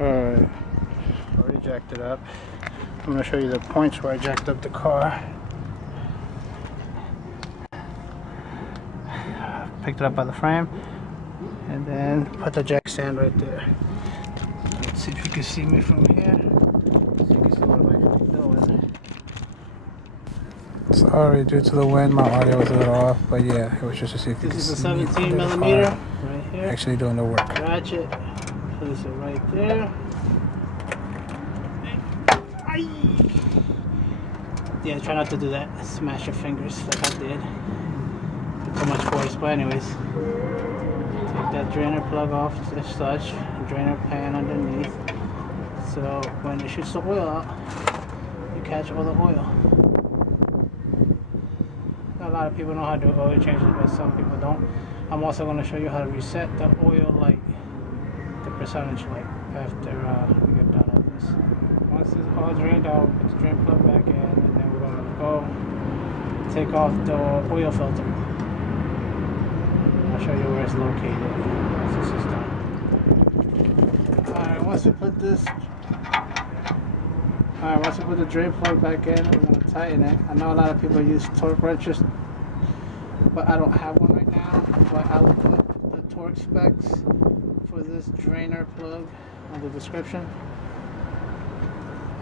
Alright, already jacked it up. I'm going to show you the points where I jacked up the car. Picked it up by the frame and then put the jack stand right there. Let's see if you can see me from here. So you can see what I'm actually doing. Sorry, due to the wind, my audio was a little off, but yeah, it was just to see if you can see. This is a 17 millimeter right here. Actually doing the work. Ratchet. Place it right there. Yeah, try not to do that. Smash your fingers like I did. Too much force, but anyways. Take that drainer plug off as such. Drainer pan underneath. So when it shoots the oil out, you catch all the oil. A lot of people know how to do oil changes, but some people don't. I'm also going to show you how to reset the oil light, the percentage light, after we get done with this. Once it's all drained out, let's drain plug back in, and then we're going to go take off the oil filter. I'll show you where it's located once this is done. Alright, once we put the drain plug back in, we're going to tighten it. I know a lot of people use torque wrenches, but I don't have one right now. But I will put the torque specs for this drainer plug on the description.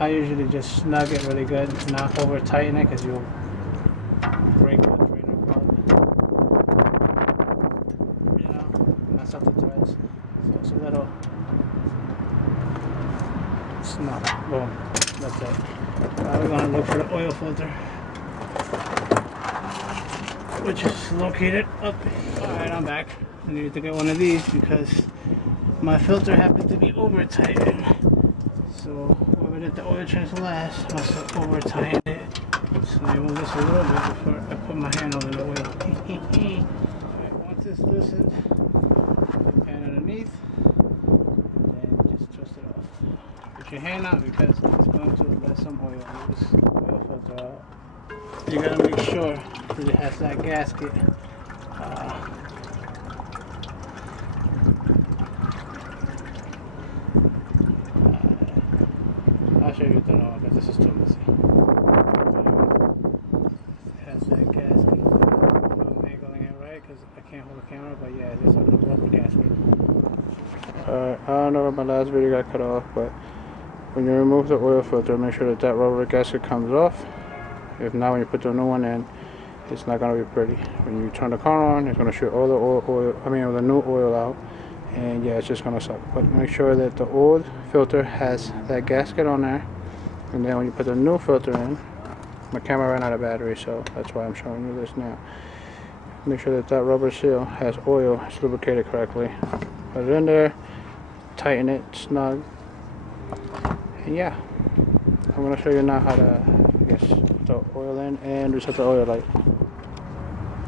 I usually just snug it really good, not over tighten it, because you'll break the drainer plug. You know, mess up the threads. So it's a little snug. Boom. That's it. Now we're going to look for the oil filter, which is located up. Alright, I'm back. I needed to get one of these because my filter happened to be over tightened. So whoever did the oil change last must have over tightened it. So I move this a little bit before I put my hand over the oil. Alright, once it's loosened, put the pan underneath, and then just twist it off. Put your hand out because it's going to let some oil loose. Oil filter out. You gotta make sure that it has that gasket. I'll show you the other because this is too messy. It has that gasket. If I'm angling it right, because I can't hold the camera, but yeah, there's a little rubber gasket. Alright, I don't know if my last video got cut off, but when you remove the oil filter, make sure that that rubber gasket comes off. If not, when you put the new one in, it's not going to be pretty. When you turn the car on, it's going to shoot all the the new oil out, and yeah, it's just going to suck. But make sure that the old filter has that gasket on there, and then when you put the new filter in, my camera ran out of battery, so that's why I'm showing you this now. Make sure that that rubber seal has oil, it's lubricated correctly. Put it in there, tighten it, snug, and yeah, I'm going to show you now how to, the oil in and reset the oil light.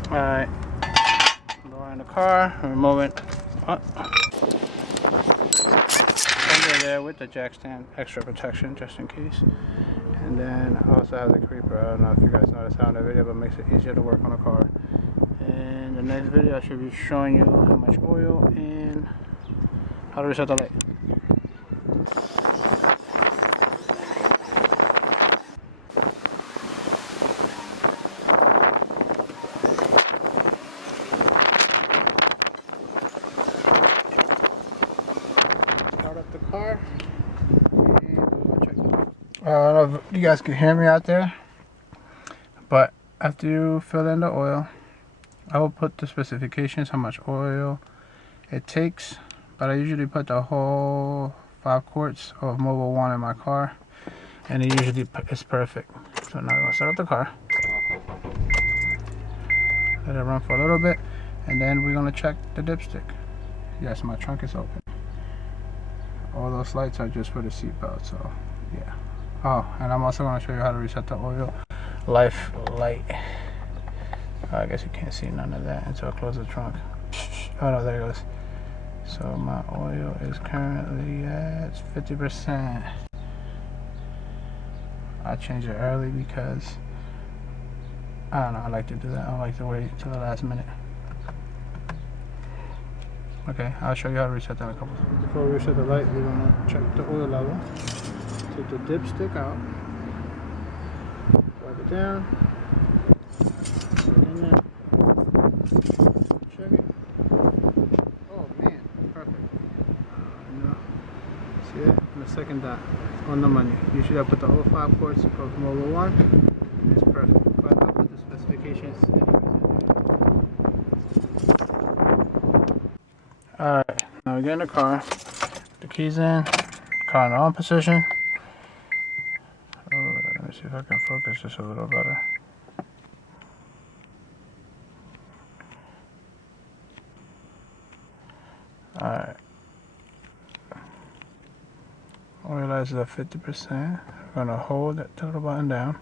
Alright, lowering the car, removing under there with the jack stand, extra protection just in case. And then I also have the creeper. I don't know if you guys noticed how in the video, but it makes it easier to work on a car. And the next video I should be showing you how much oil and how to reset the light. The car, and we're gonna check it out. I don't know if you guys can hear me out there, but after you fill in the oil, I will put the specifications, how much oil it takes, but I usually put the whole 5 quarts of Mobil 1 in my car, and it usually is perfect. So now we're gonna start up the car, let it run for a little bit, and then we're gonna check the dipstick. Yes, my trunk is open. All those lights are just for the seatbelt, so yeah. Oh, and I'm also going to show you how to reset the oil life light. I guess you can't see none of that until I close the trunk. Oh no, there it goes. So my oil is currently at 50%. I changed it early because I don't know, I like to do that. I don't like to wait till the last minute. Okay, I'll show you how to reset that in a couple seconds. Before we reset the light, we're gonna check the oil level. Take the dipstick out, wipe it down, put it in there, check it. Oh man, perfect. No. See it? And the second dot on the money. Usually I put the whole 5 quarts of Mobil 1. It's perfect. But I'll put the specifications anyways. Alright, now we get in the car. Put the keys in. Car in the on position. Oh, let me see if I can focus this a little better. Alright. Oil light is at 50%. We're gonna hold that total button down.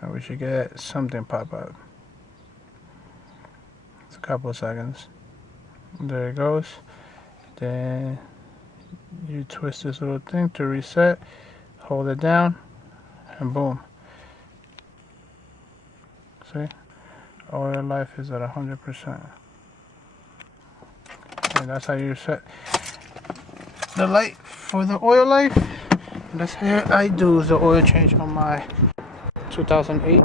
And we should get something pop up. It's a couple of seconds. There it goes. Then you twist this little thing to reset, hold it down, and boom. See? Oil life is at 100%. And that's how you set the light for the oil life. And that's how I do the oil change on my 2008